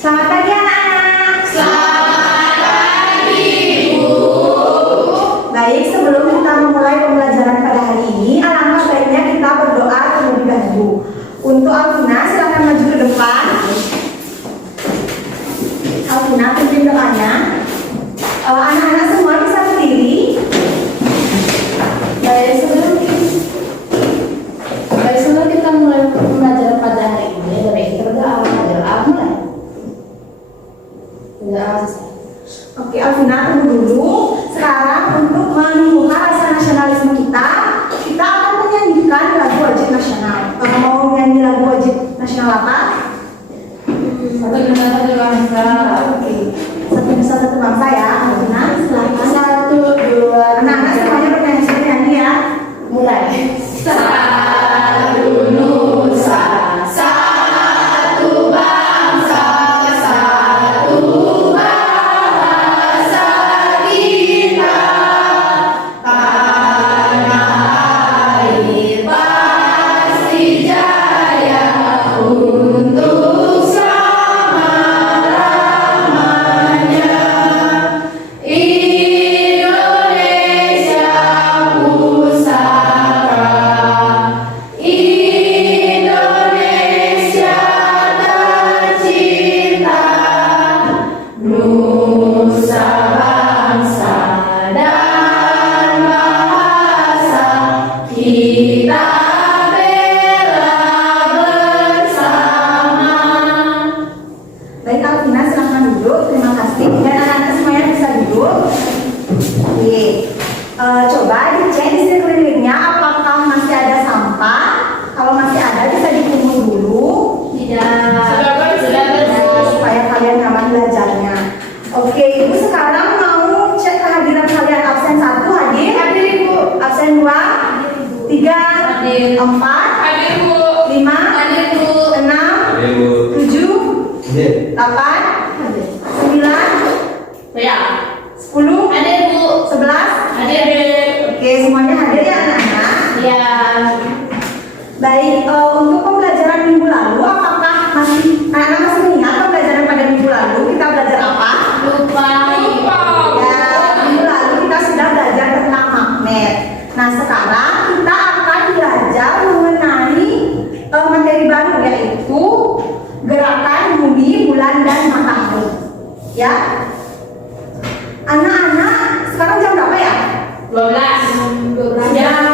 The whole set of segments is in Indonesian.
Selamat pagi anak-anak. Selamat pagi, Bu. Baik, sebelum kita memulai pembelajaran pada hari ini, alangkah baiknya kita berdoa terlebih dahulu. Untuk Alvina, silakan maju ke depan. Alvina, pimpin doanya. Anak-anak semua bisa berdiri. Baik, sebelum kita mulai pembelajaran pada hari ini, ada baik kita berdoa. Mulai. Oke, Alvina, tunggu dulu. Sekarang untuk menumbuhkan rasa nasionalisme kita akan menyanyikan lagu wajib nasional. Mau nyanyi lagu wajib nasional apa? Satu Nusa Satu Bangsa. Oke, Satu Nusa Satu Bangsa ya, Alvina. Silakan. 1, 2, Anak-anak semuanya bernyanyi sambil nyanyi ya. Mulai. Satu Nusa, satu bangsa, satu bahasa kita. Tanah air pasti jaya untuk selama-lamanya. Indonesia pusaka, Indonesia tercinta, nusa bangsa dan bahasa kita bela bersama. Baik, Alvina, silakan duduk. Terima kasih. Dan anak-anak semuanya bisa duduk. Oke. Coba dicek di sekelilingnya apakah masih ada sampah. Kalau masih ada bisa dipungut dulu. Sudah bersih. Supaya kalian nyaman belajarnya. Oke, Ibu sekarang mau cek kehadiran kalian. Absen 1 hadir. Hadir, Ibu. Absen 2, 3, Hadir. 4, Hadir, Bu. 5, Hadir, Bu. 6, 7, 8, 9, Ya. 10, Hadir, Bu. 11. Hadir. Oke, semuanya hadir ya anak-anak. Ya. Baik, untuk pembelajaran minggu lalu, apakah anak-anak masih ingat pembelajaran pada minggu lalu kita belajar apa? Lupa. Ya, minggu lalu kita sudah belajar tentang magnet. Nah, sekarang kita akan belajar mengenai materi baru, yaitu gerakan bumi, bulan, dan matahari. Ya, anak-anak sekarang jam berapa ya? 12. Sudah siang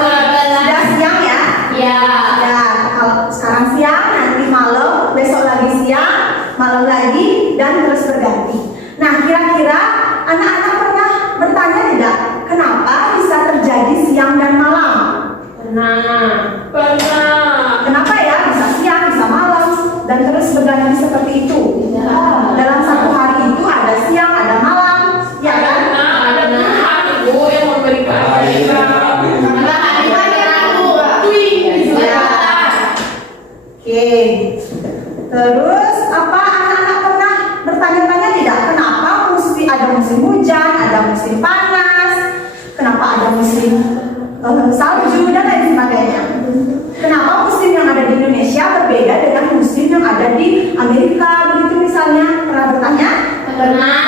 ya? Ya. Ya, kalau sekarang siang, nanti malam, besok lagi siang, malam lagi, dan terus berganti. Nah, kira-kira anak-anak pernah bertanya tidak, kenapa bisa terjadi siang dan malam? Pernah. Kenapa ya bisa siang, bisa malam, dan terus berganti seperti itu? Ya. Dalam satu hari itu ada siang, ada malam, ya kan? Ada Tuhan, Ibu, yang memberikan Oke. Terus apa anak-anak pernah bertanya-tanya tidak kenapa mesti ada musim hujan, ada musim panas, kenapa ada musim salju dan lain sebagainya? Kenapa musim yang ada di Indonesia berbeda dengan musim yang ada di Amerika begitu misalnya? Pernah bertanya? Pernah.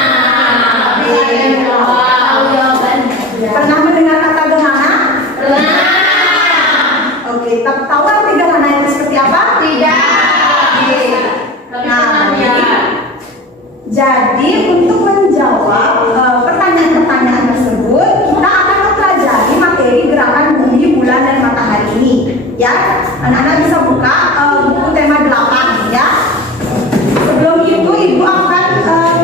Tahu jawabannya. Pernah mendengar kata gerhana? Pernah. Oke, tahu arti gerhana itu seperti apa? Tidak. Nah, jadi untuk menjawab pertanyaan-pertanyaan tersebut, kita akan mempelajari materi gerakan bumi, bulan, dan matahari ini. Ya, anak-anak bisa buka buku tema 8 ya. Sebelum itu, Ibu akan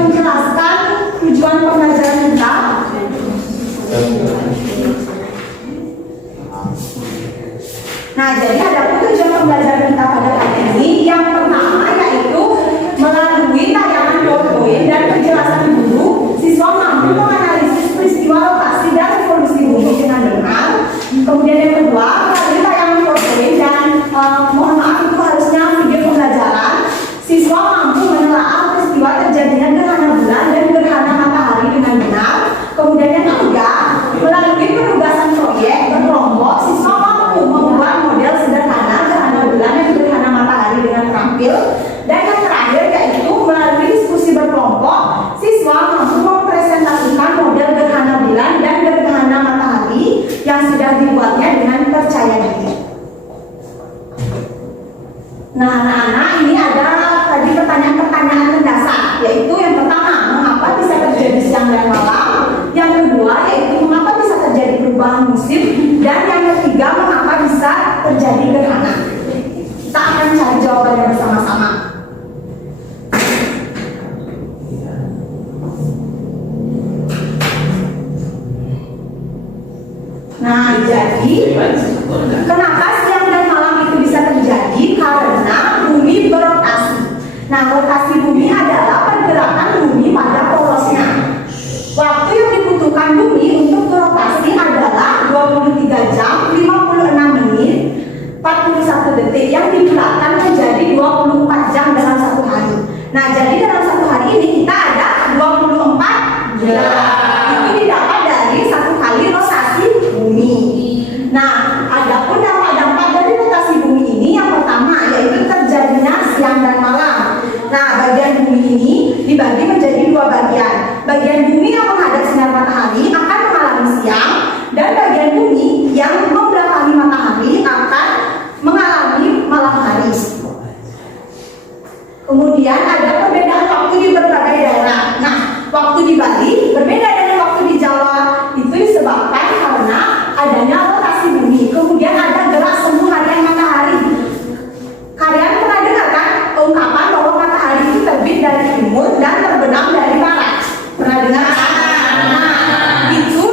menjelaskan tujuan pembelajaran kita. Nah, jadi ada tujuan pembelajaran kita pada hari ini. Yang pertama yaitu melalui tayangan PowerPoint dan penjelasan guru, siswa mampu menganalisis peristiwa lokasi dan evolusi bumi dengan benar. Kemudian yang kedua, melalui tayangan PowerPoint dan mohon maaf itu harusnya video pembelajaran, siswa mampu menelaah peristiwa terjadinya gerhana bulan dan gerhana matahari dengan benar. Kemudian yang ketiga, melalui penugasan proyek berkelompok, siswa mampu membuat model sederhana jadi kenapa siang dan malam itu bisa terjadi? Karena bumi berotasi. Nah, rotasi bumi adalah pergerakan bumi pada porosnya. Waktu yang dibutuhkan bumi untuk berotasi adalah 23 jam, 56 menit, 41 detik yang dibulatkan menjadi 24 jam dalam satu hari. Nah, jadi dalam satu hari ini kita ada 24 jam. Itu didapat dari satu kali rotasi bumi. Nah, adapun dampak-dampak dari rotasi bumi ini yang pertama yaitu terjadinya siang dan malam. Nah, bagian bumi ini dibagi menjadi dua bagian. Bagian bumi yang menghadap sinar matahari akan mengalami siang, dan bagian bumi yang membelakangi matahari akan mengalami malam hari. Kemudian ada perbedaan waktu di berbagai daerah. Nah, waktu di Bali berbeda dengan waktu di Jawa. Itu disebabkan karena adanya rotasi bumi. Kemudian ada gerak semu harian matahari. Kalian pernah dengar kan ungkapan bahwa matahari itu terbit dari timur dan terbenam dari barat? Pernah dengar kan? Nah, itu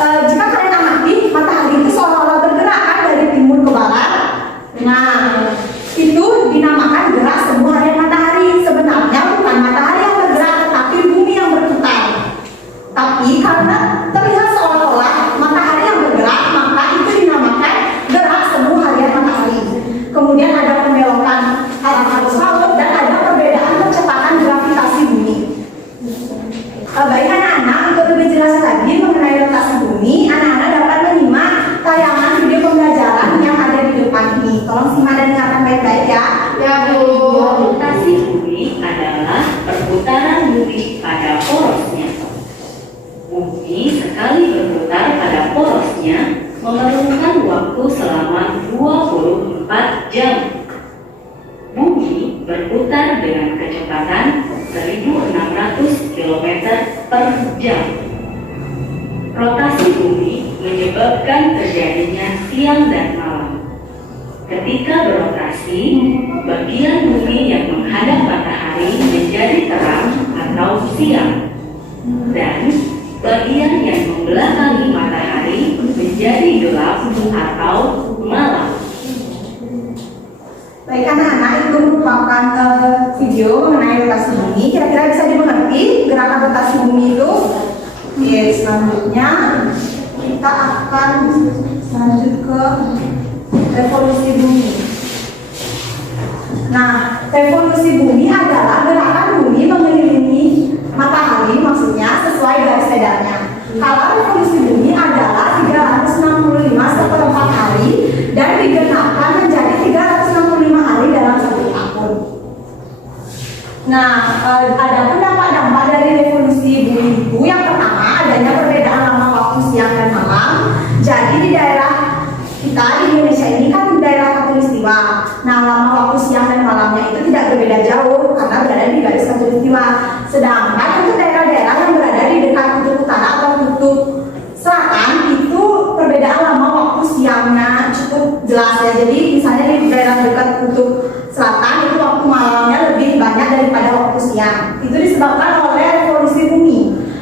jika kalian amati, matahari itu seolah-olah bergerak kan dari timur ke barat. Nah, itu dinamakan gerak semu harian matahari. Sebenarnya bukan matahari yang bergerak, tetapi bumi yang berputar. Tapi karena terlihat seolah-olah matahari yang bergerak, maka itu dinamakan gerak semu harian matahari. Kemudian ada pembelokan arah arus laut dan ada perbedaan kecepatan gravitasi bumi. Baik anak-anak, untuk lebih jelas lagi mengenai rotasi bumi, anak-anak dapat menyimak tayangan video pembelajaran yang ada di depan ini. Tolong simak dan dengarkan baik-baik ya. Ya, Bu. Rotasi bumi adalah perputaran bumi pada porosnya. Bumi sekali berputar pada porosnya memerlukan waktu selama 24 jam. Bumi berputar dengan kecepatan 1.600 km per jam. Rotasi bumi menyebabkan terjadinya siang dan malam. Ketika berotasi, bagian bumi yang menghadap matahari menjadi terang atau siang, dan bagian yang membelakangi matahari menjadi gelap atau malam. Baik anak-anak, itu merupakan video mengenai rotasi bumi. Kira-kira bisa dimengerti gerakan rotasi bumi itu? Oke, selanjutnya kita akan lanjut ke revolusi bumi. Nah, revolusi bumi adalah gerakan bumi mengelilingi matahari, maksudnya sesuai garis medarnya. Kalau revolusi bumi adalah 365/4 hari dan digenapkan menjadi 365 hari dalam satu tahun. Nah, ada dampak-dampak dari revolusi bumi itu. Yang pertama, adanya perbedaan lama waktu siang dan malam. Jadi di daerah kita di Indonesia ini kan daerah khatulistiwa. Nah, lama waktu siang dan malamnya itu tidak berbeda jauh karena berada di garis khatulistiwa. Sedangkan untuk daerah-daerah yang berada di dekat kutub utara atau kutub selatan itu perbedaan lama waktu siangnya cukup jelas ya. Jadi misalnya di daerah dekat kutub selatan itu waktu malamnya lebih banyak daripada waktu siang. Itu disebabkan oleh revolusi bumi.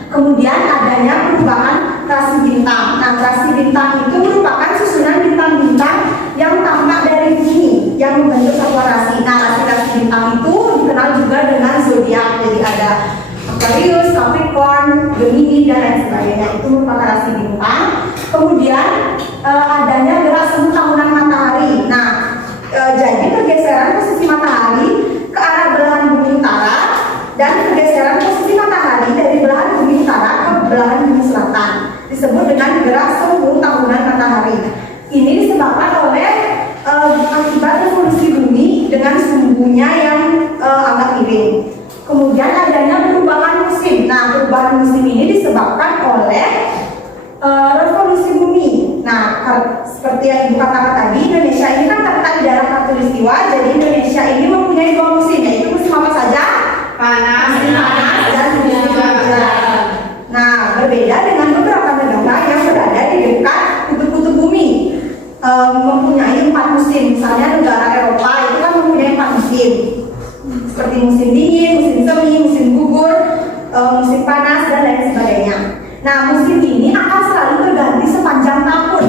Kemudian adanya perubahan rasi bintang. Nah, rasi bintang itu merupakan susunan bintang-bintang yang tampak dari bumi yang membentuk satu rasi. Nah, rasi-rasi bintang itu dikenal juga dengan zodiak. Jadi ada Aquarius, Capricorn, Gemini dan lain sebagainya. Itu merupakan rasi bintang. Kemudian adanya gerak semu tahunan matahari. Nah, jadi pergeseran posisi matahari ke arah belahan bumi utara dan pergeseran posisi matahari dari belahan bumi utara ke belahan bumi selatan disebut dengan gerak semu tahunan matahari. Ini disebabkan oleh akibat revolusi bumi dengan sumbunya yang agak miring. Kemudian adanya perubahan musim. Nah, perubahan musim ini disebabkan oleh revolusi bumi. Nah, seperti yang Ibu katakan tadi, Indonesia ini kan terletak di daerah khatulistiwa. Jadi Indonesia ini mempunyai dua musim, yaitu musim apa saja? Panas, Musim panas dan musim hujan. Nah, berbeda dengan beberapa negara yang berada di dekat kutub-kutub bumi, mempunyai 4 musim. Misalnya negara Eropa itu kan mempunyai 4 musim, seperti musim dingin, musim semi, musim gugur, musim panas dan lain sebagainya. Nah, musim ini akan selalu berganti sepanjang tahun.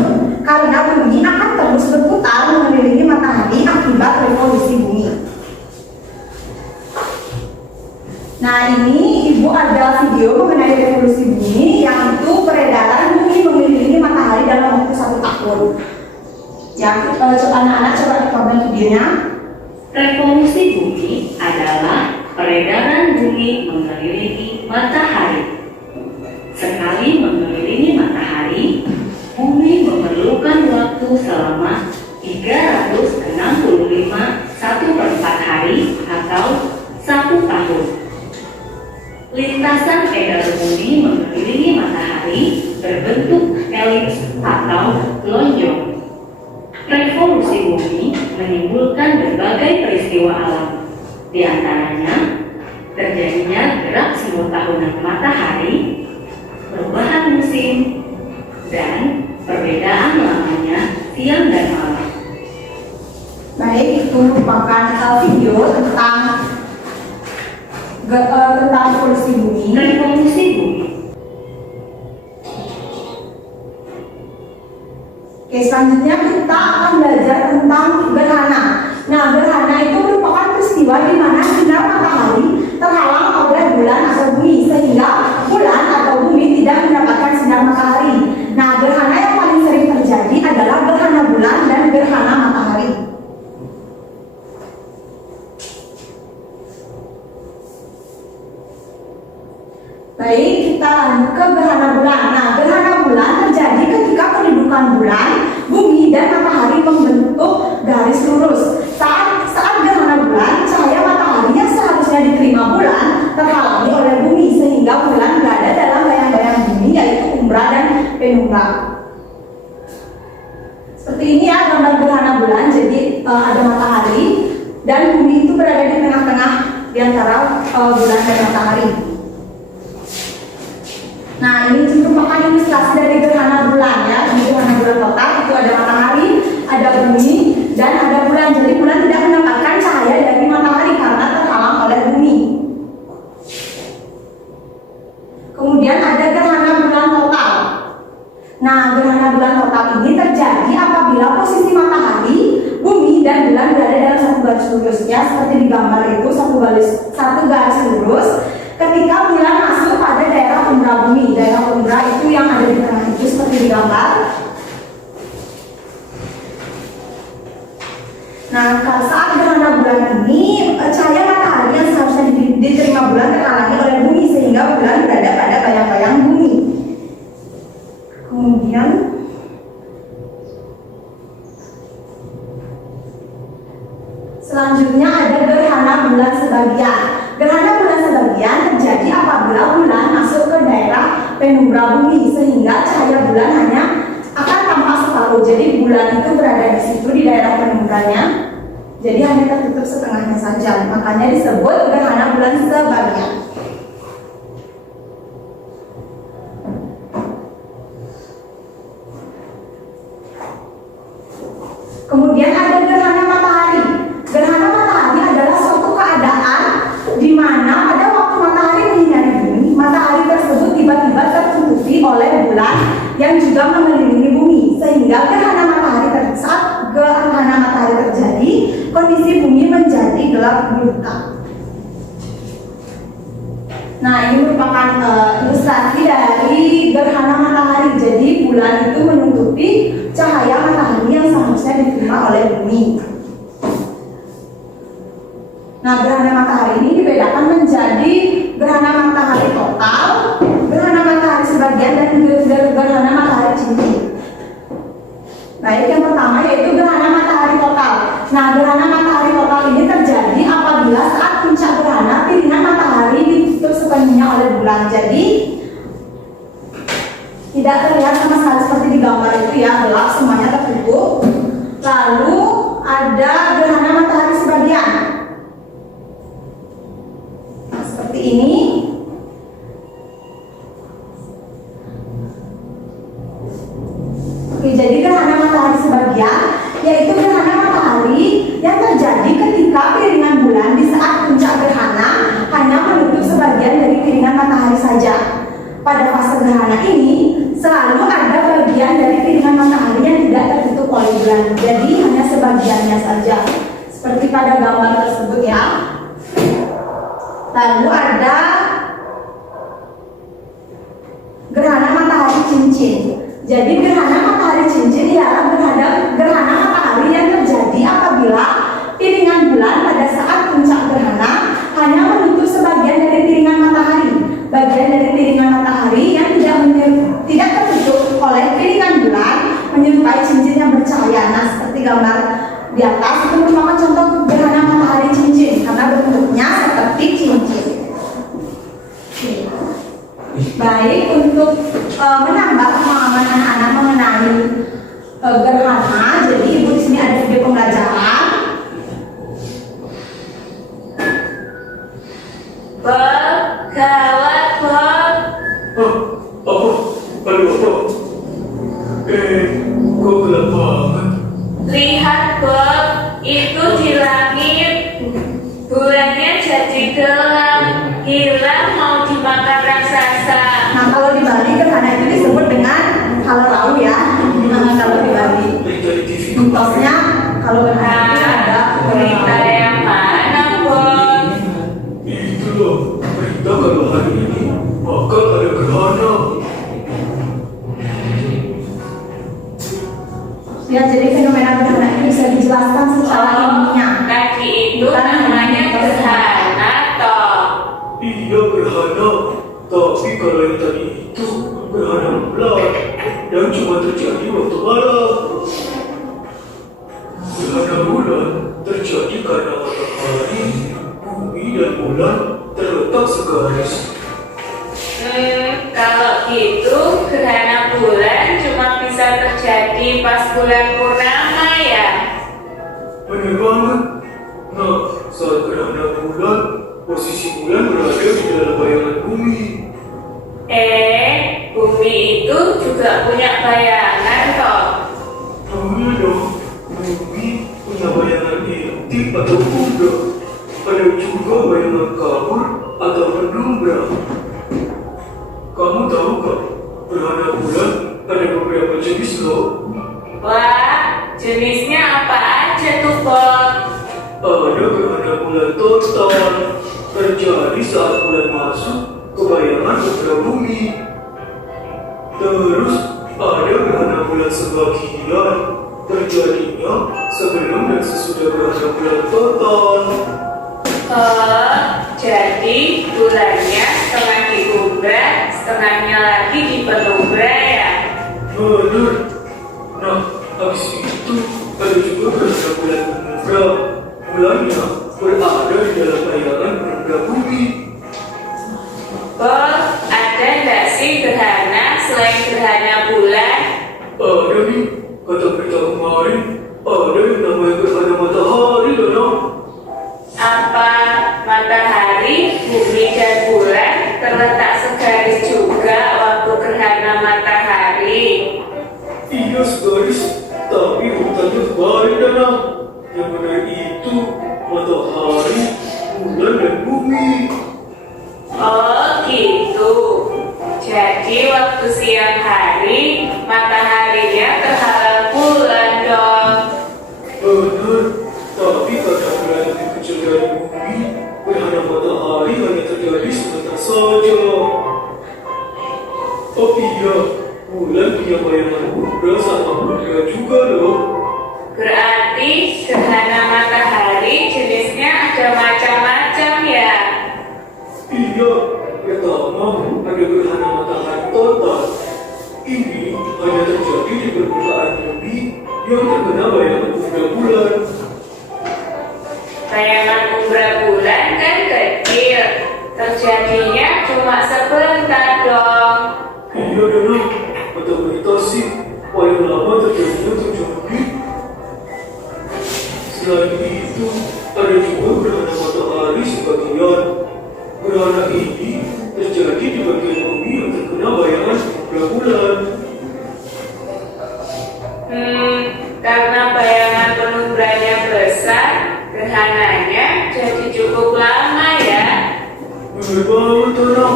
Nah, ini Ibu ada video mengenai revolusi bumi yang itu peredaran bumi mengelilingi matahari dalam waktu 1 tahun. Ya, anak-anak coba ditonton videonya. Revolusi bumi adalah peredaran bumi mengelilingi matahari. Sekali mengelilingi matahari, bumi memerlukan waktu selama 365 1/4 hari atau 1 tahun. Lintasan edar bumi mengelilingi matahari berbentuk elips atau lonjong. Revolusi bumi menimbulkan berbagai peristiwa alam, di antaranya terjadinya gerak semut tahunan matahari, perubahan musim, dan perbedaan lamanya siang dan malam. Baik, itu merupakan video tentang revolusi bumi. Revolusi bumi. Oke, selanjutnya kita akan belajar tentang gerhana. Nah, gerhana itu merupakan peristiwa di mana sinar matahari terhalang oleh bulan atau bumi sehingga bulan atau bumi tidak mendapatkan sinar matahari. Nah, gerhana yang paling sering terjadi adalah gerhana bulan dan gerhana matahari. Baik, kita lanjut ke gerhana bulan. Nah, gerhana bulan terjadi ketika kedudukan bulan, bumi, dan matahari membentuk garis lurus. Saat gerhana bulan, cahaya matahari yang seharusnya diterima bulan terhalangi oleh bumi sehingga bulan berada dalam bayang-bayang bumi, yaitu umbra dan penumbra. Seperti ini ya gambar gerhana bulan. Jadi ada matahari dan bumi itu berada di tengah-tengah di antara bulan dan matahari. Nah, ini merupakan ilustrasi dari gerhana bulan ya. Di gerhana bulan total itu ada matahari, ada bumi, dan ada bulan. Jadi bulan tidak mendapatkan cahaya dari matahari karena terhalang oleh bumi. Kemudian ada gerhana bulan total. Nah, gerhana bulan total ini terjadi apabila posisi matahari, bumi, dan bulan berada dalam satu garis lurus ya. Seperti di gambar itu satu garis lurus. Ketika bulan masuk pada daerah umbra bumi, daerah umbra itu yang ada di tengah itu seperti di gambar. Nah, saat gerhana bulan ini, cahaya matahari yang seharusnya diterima bulan terhalangi oleh bumi sehingga bulan berada pada bayang-bayang bumi. Kemudian selanjutnya ada gerhana bulan sebagian. Gerhana bulan sebagian terjadi apabila bulan masuk ke daerah penumbra bumi sehingga cahaya bulan hanya akan tampak separuh. Jadi bulan itu berada di situ di daerah penumbranya. Jadi hanya tertutup setengahnya saja. Makanya disebut gerhana bulan sebagian. Kemudian ada gerhana matahari. Gerhana matahari adalah suatu keadaan di mana pada waktu matahari menyinari bumi, matahari tersebut tiba-tiba tertutupi oleh bulan yang juga mengelilingi bumi, sehingga saat gerhana matahari terjadi, kondisi bumi menjadi gelap gulita. Nah, ini merupakan ilustrasi dari gerhana matahari. Jadi bulan itu menutupi cahaya matahari yang seharusnya diterima oleh bumi. Nah, gerhana matahari ini dibedakan menjadi gerhana matahari total, gerhana matahari sebagian, dan gerhana matahari cincin. Baik, yang pertama yaitu gerhana matahari total. Nah, gerhana matahari total ini terjadi apabila saat puncak gerhana piringan matahari ditutup sepenuhnya oleh bulan. Jadi tidak terlihat sama sekali seperti di gambar itu ya, gelap, semuanya tertutup. Lalu ada gerhana matahari sebagian. Seperti ini. Oke, jadi gerhana matahari sebagian yaitu gerhana matahari yang terjadi ketika piringan bulan di saat puncak gerhana hanya menutup sebagian dari piringan matahari saja. Pada fase gerhana ini selalu ada bagian dari piringan matahari yang tidak tertutup oleh bulan. Jadi hanya sebagiannya saja. Seperti pada gambar tersebut ya. Lalu ada gerhana matahari cincin. Jadi gerhana matahari cincin ialah gerhana matahari yang terjadi apabila piringan bulan pada saat puncak gerhana hanya menutup sebagian dari piringan matahari. Bagian dari piringan matahari yang tidak tertutup oleh piringan bulan menyerupai cincin yang bercahaya. Nah, seperti gambar di atas itu merupakan contoh gerhana matahari cincin karena bentuknya seperti cincin. Baik, untuk menambah pemahaman anak-anak mengenai gerhana, jadi ibu di sini ada video pembelajaran. Berkawat pot. Kok gelap banget? Lihat Bob, itu di langit. Bulannya jadi gelap. Hilang mau dimakan raksasa. Nah, kalau di Bali gerhana itu disebut dengan halerau ya. Kalau di Bali, mitosnya kalau gerhana itu ada Berita yang mana Bob? Itu loh, berita kalau hari ini bakal ada gerhana. ya, jadi fenomena gerhana ini bisa dijelaskan secara ilmiah. Tadi itu namanya gerhana toh. Iya gerhana, tapi kalau yang tadi itu gerhana bulan yang cuma terjadi waktu malam. Gerhana bulan terjadi karena matahari, bumi dan bulan terletak segaris. Kalau gitu gerhana bulan cuma bisa terjadi pas bulan purnama ya. Bener banget. Nah, saat gerhana bulan, posisi bulan berada di dalam bayangan bumi. Bumi itu juga punya bayangan toh. Iya dong, bumi punya bayangan inti atau umbra. Ada juga bayangan kabur atau penumbra. Kamu tahu gak, gerhana bulan ada beberapa jenis loh. Wah, jenisnya apa aja tuh Bob? Ada gerhana bulan total, terjadi saat bulan masuk ke bayangan umbra bumi. Terus ada gerhana bulan sebagian, terjadinya sebelum dan sesudah gerhana bulan total. Jadi bulannya setengah di umbra, setengahnya lagi di penumbra ya. Benar. Nah, habis itu ada juga gerhana bulan penumbra. Bulannya berada di dalam bayangan penumbra bumi. Bob, ada nggak sih gerhana selain gerhana bulan? Ada nih, kata berita kemarin, ada yang namanya gerhana matahari loh. Apa matahari, bumi dan bulan terletak segaris juga waktu gerhana matahari? Iya segaris, tapi urutannya kebalik Danang. Yang benar itu matahari, bulan dan bumi. Oh gitu. Jadi waktu siang hari mataharinya terhalang bulan dong. Benar, tapi karena bulan lebih kecil dari bumi, gerhana matahari hanya terjadi sebentar saja. Oh iya, bulan punya bayangan umbra sama umbra juga loh. Berarti gerhana matahari jenisnya ada macam-macam ya. Iya, pertama ada gerhana matahari total. Ini hanya terjadi di permukaan bumi yang terkena bayangan umbra bulan. Bayangan umbra bulan kan kecil, terjadinya cuma sebentar dong. Iya Dana, kata berita sih paling lama terjadinya 7 menit. Selain itu, ada juga gerhana matahari sebagian. Gerhana ini terjadi di bagian bumi yang terkena bayangan umbra bulan. Karena bayangan penumbranya besar, gerhananya jadi cukup lama ya. Bener banget Dana,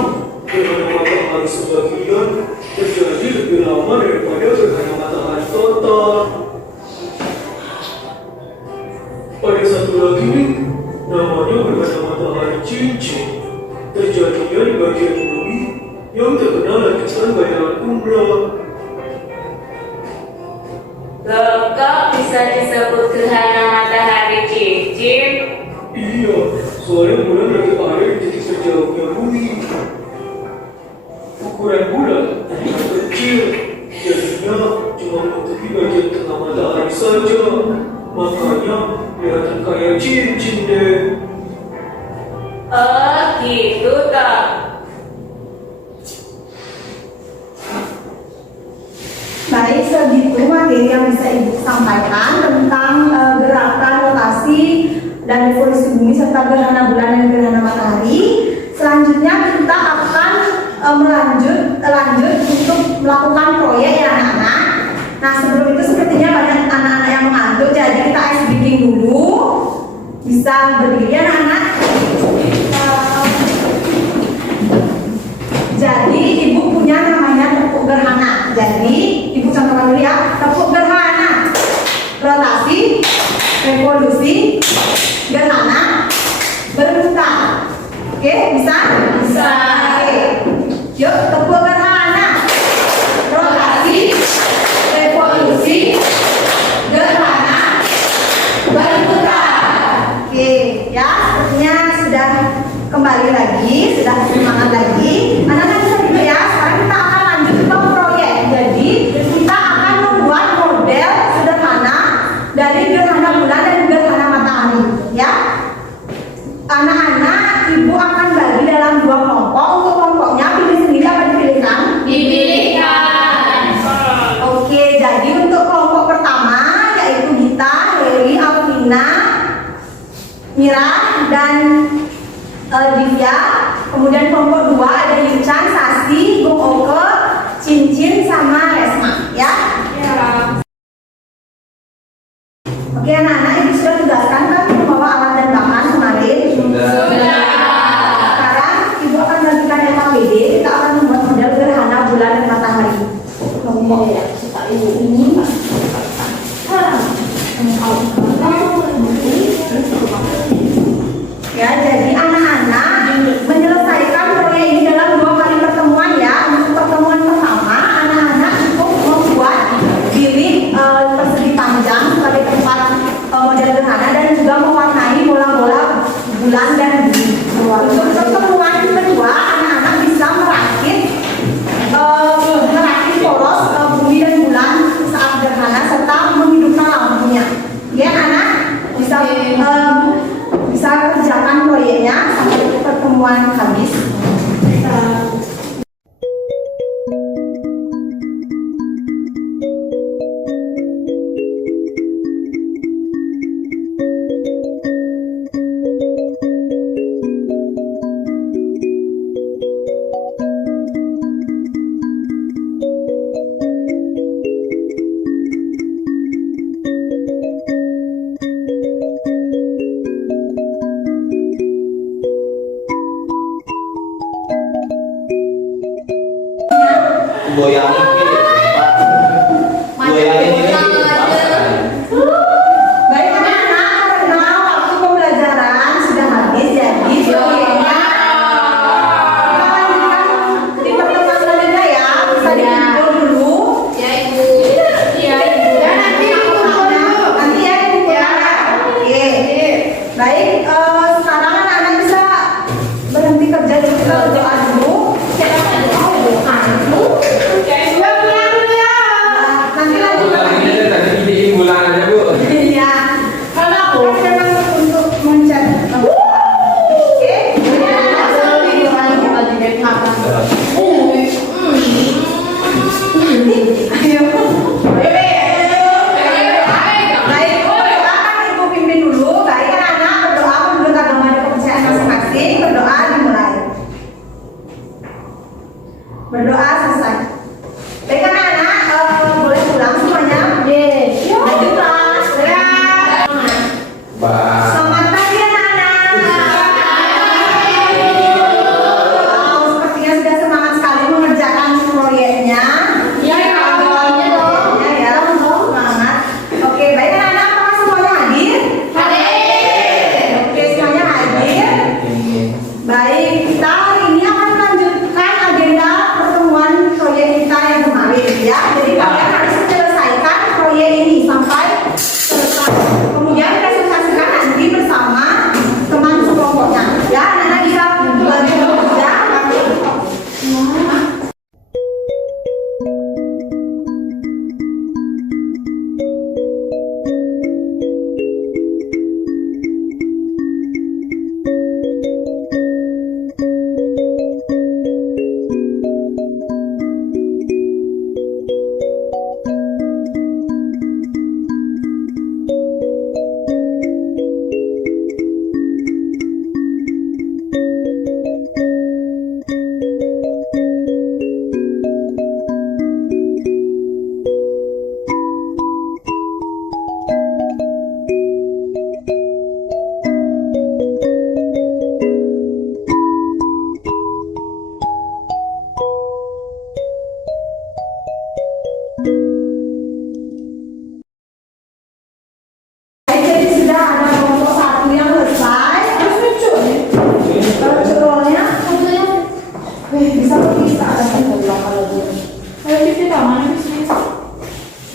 gerhana matahari sebagian terjadi lebih lama daripada gerhana matahari total. Ada satu lagi nih, namanya gerhana matahari cincin. Sejatinya di bagian bumi yang terkenal lapisan bayaran umrah. Loh, kok bisa disebut gerhana matahari cincin? Iya, soalnya bulan lagi ada di titik terjauhnya bumi. Ukuran bulan terlihat kecil, jadinya cuma menutupi bagian tengah matahari saja. Makanya kelihatan kayak cincin deh. Oh, gitu toh. Baik, segitu materi yang bisa Ibu sampaikan tentang gerakan rotasi dan revolusi bumi serta gerhana bulan dan gerhana matahari. Selanjutnya kita akan lanjut untuk melakukan proyek ya anak-anak. Nah sebelum itu sepertinya banyak anak-anak yang mengantuk, jadi kita ice breaking dulu. Bisa berdiri anak-anak. Jadi Ibu punya namanya tepuk gerhana. Jadi Ibu contohkan dulu ya, tepuk gerhana, rotasi, revolusi, gerhana, berputar. Oke, bisa? Bisa. Oke. Yuk, tepuk gerhana, rotasi, revolusi, gerhana, berputar. Oke, ya, sepertinya sudah kembali lagi, sudah semangat lagi. Anak-anak bisa dulu ya. Sekarang kita akan lanjut ke proyek. Jadi kita akan membuat model sederhana dari gerhana bulan dan gerhana matahari. Ya, anak-anak, Ibu akan bagi dalam 2 kelompok. Untuk kelompoknya pilih sendiri apa dipilihkan? Dipilihkan. Oke, jadi untuk kelompok pertama yaitu Gita, Heri, Alvina, Mira, dan Divya. Kemudian kelompok 2 ada Yuchan, Sasi, Bung Oke, Cincin, sama Resma. Ya. Oke anak-anak, Ibu sudah tugaskan kan membawa alat dan bahan kemarin? Sudah. Sekarang Ibu akan melakukan FAPD. Kita akan membuat model gerhana bulan dan matahari. Kelompok ya, suka Ibu ini. Ya, jadi anak-anak menyelesaikan proyek ini dalam 2 kali pertemuan ya. Untuk pertemuan pertama, anak-anak cukup membuat bilik persegi panjang sebagai tempat model gerhana dan juga mewarnai bola-bola bulan dan bumi. Untuk pertemuan kedua, anak-anak bisa merakit poros bumi dan bulan saat gerhana serta menghidupkan lampunya. Ya, anak bisa kerjakan proyeknya sampai pertemuan habis. Goyangin ini, Pak. Goyangin ini, Pak. Baik anak-anak, karena waktu pembelajaran sudah habis, jadi proyeknya kita lanjutkan di pertemuan selanjutnya ya. Bisa dikumpul dulu. Ya, Ibu. Ya, Ibu. Nanti ya dikumpul ya. Oke. Baik, sekarang anak-anak bisa berhenti kerja dulu, doa dulu. Nanti lanjut lagi. Bulan aja, Bu. Iya. Kalau aku memang untuk mencet. Oke. Ayo. Baik, doakan Ibu pimpin dulu. Baik anak-anak, berdoa menurut agama dan kepercayaan masing-masing. Berdoa dimulai. Berdoa selesai. Baik anak-anak, boleh pulang semuanya? Lanjut kelas. Pak. Selamat pagi anak-anak. Sepertinya sudah semangat sekali mengerjakan proyeknya. Ya, semangat. Oke, baik anak-anak, apakah semuanya hadir? Hadir. Oke, semuanya hadir. Baik, kita hari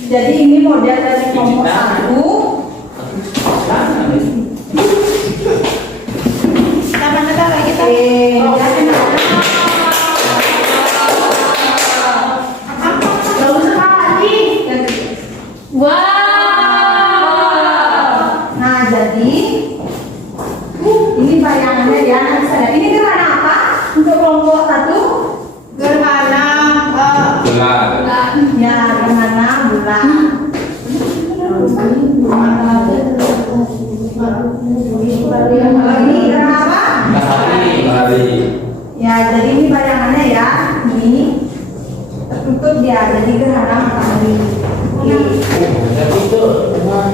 Jadi ini model dari kelompok 1. Nah, jadi ini bayangannya ya. Nanti saya ini gerhana apa untuk kelompok 1? Gerhana Ya, gerhana bulan. Ini gerhana apa? Matahari. Ya, jadi ini bayangannya ya. Ini tertutup dia, jadi gerhana matahari. Oke.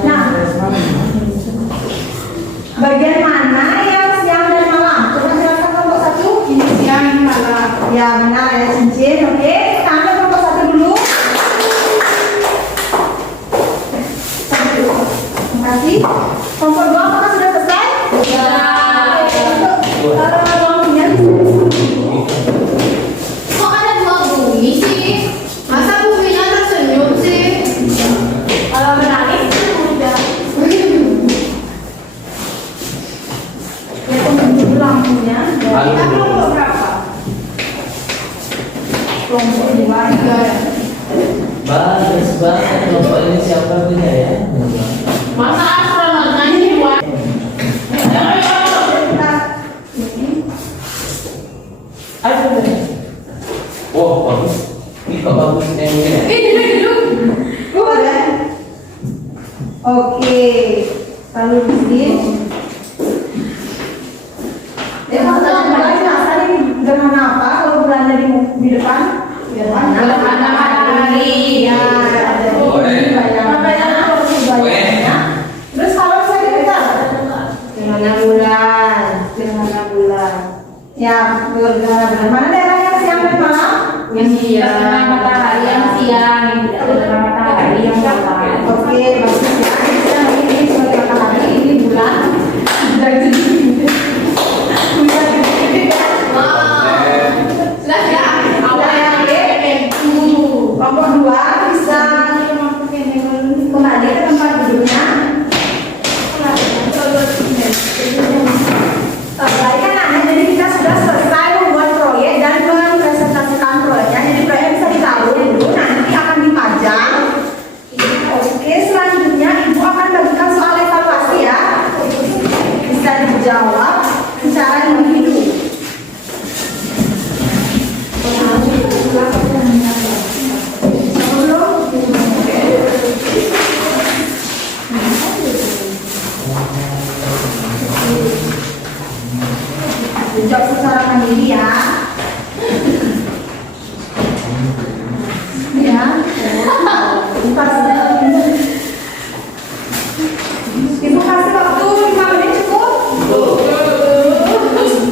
Nah, bagian mana yang siang dan malam? Coba jelaskan kelompok 1. ini siang ini malam. Ya, benar ya, cincin. Oke, sampai kelompok 1 dulu. Terima kasih. Kelompok 2 apakah sudah selesai? Untuk lampunya Kok ada dua bumi sih? Masa buminya tersenyum sih? kalau menangis udah. Ya, untuk lampunya. Kita kelompok berapa? Kelompok 2 Tiga ya. Bagus banget kelompok ini siapa punya ya? Masa astronotnya ini dua? Ada deh. Wow, bagus. Ini kok bagus yang ini? Duduk. Boleh. Oke, lalu di sini. Ya, kalau tadi mulai jelaskan ini gerhana apa? Kalau bulannya di depan, Gerhana matahari. Ya, ada Boleh. bayangan kalau di bayangannya. Terus kalau saya kita gerhana bulan. Ya, betul, gerhana bulan. Mana daerah yang siang dan malam? Yang siang. Matahari yang siang. Yang tidak ada matahari yang malam. Oke, bagus ya. Ini sebagai matahari, ini bulan. Dari sini. Bulan ini ya. Sudah. Kelompok 2 bisa kembali ke tempat duduknya. Baik anak-anak, jadi kita sudah selesai membuat proyek dan mempresentasikan proyeknya. Jadi proyek bisa ditaruh dulu, nanti akan dipajang. Oke, selanjutnya ibu akan bagikan soal evaluasi ya. Bisa dijawab secara individu. Dijawab secara mandiri ya. Ya. Ibu kasih waktu 5 menit cukup?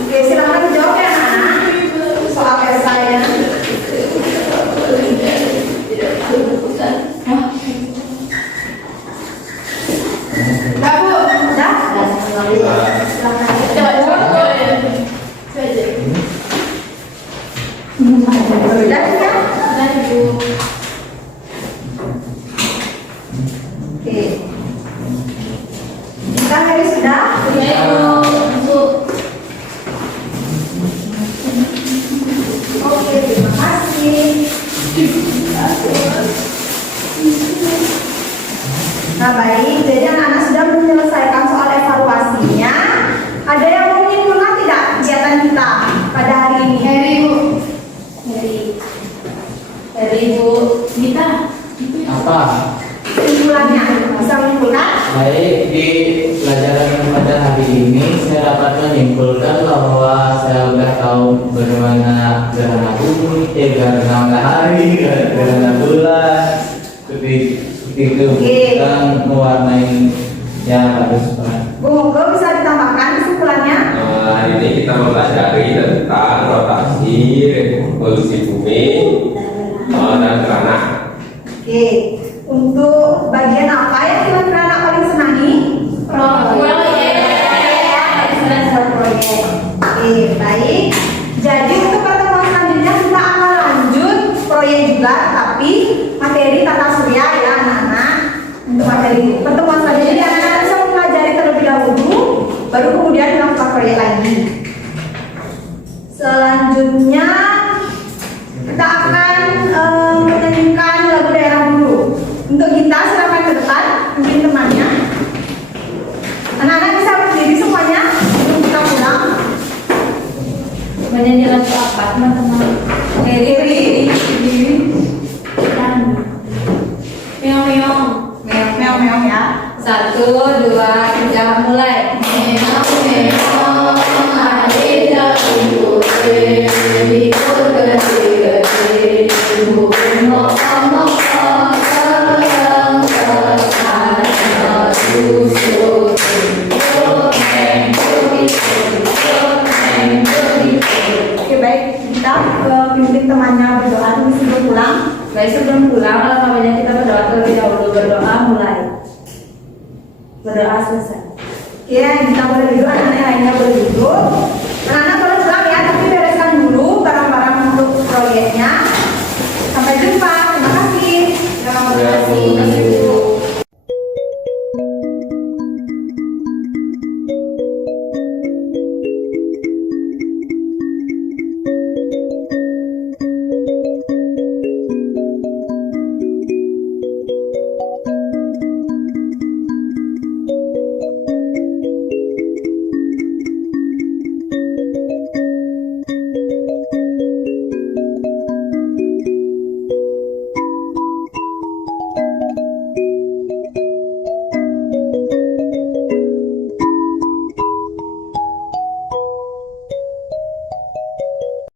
Oke, silakan dijawab ya anak. Soal esainya. Udah, Bu. Udah? Silakan. Udah ya? Oke. Kita hari sudah? Oke, terima kasih. Nah, baik. Jadi anak-anak sudah menyelesaikan soal evaluasinya. Ada yang mau menyimpulkan tidak kegiatan kita pada hari ini? Heri, Bu. Heri, Bu. Mita. Apa? Kesimpulannya bisa menyimpulkan? Baik, di pelajaran pada hari ini saya dapat menyimpulkan bahwa saya sudah tahu bagaimana gerhana bumi, gerhana matahari, gerhana bulan, seperti itu dan mewarnai ya harus Bu Monggo bisa ditambahkan kesimpulannya? Hari ini kita mempelajari tentang rotasi revolusi bumi dan gerhana. Oke, untuk bagian apa yang kira-kira anak paling senangi? Proyek. Oke, baik. Jadi untuk pertemuan selanjutnya kita akan lanjut proyek juga, tapi materi tata surya ya anak. Selanjutnya kita akan menyanyikan lagu daerah dulu. Untuk kita silakan ke depan, mungkin temannya. Anak-anak bisa berdiri semuanya sebelum kita pulang. Menyanyi lagu apa teman-teman? Diri. Meong-meong. Meong-meong ya. 1, 2, 3, mulai. Meong-meong, ada ibu ikut gede-gede, ngomong-ngomong susu. Oke baik, kita pimpin temannya berdoa dulu sebelum pulang. Baik, sebelum pulang, namanya kita berdoa terlebih dahulu. Berdoa mulai. Berdoa selesai. Oke, kita boleh duduk, anak-anak lainnya boleh duduk. Anak-anak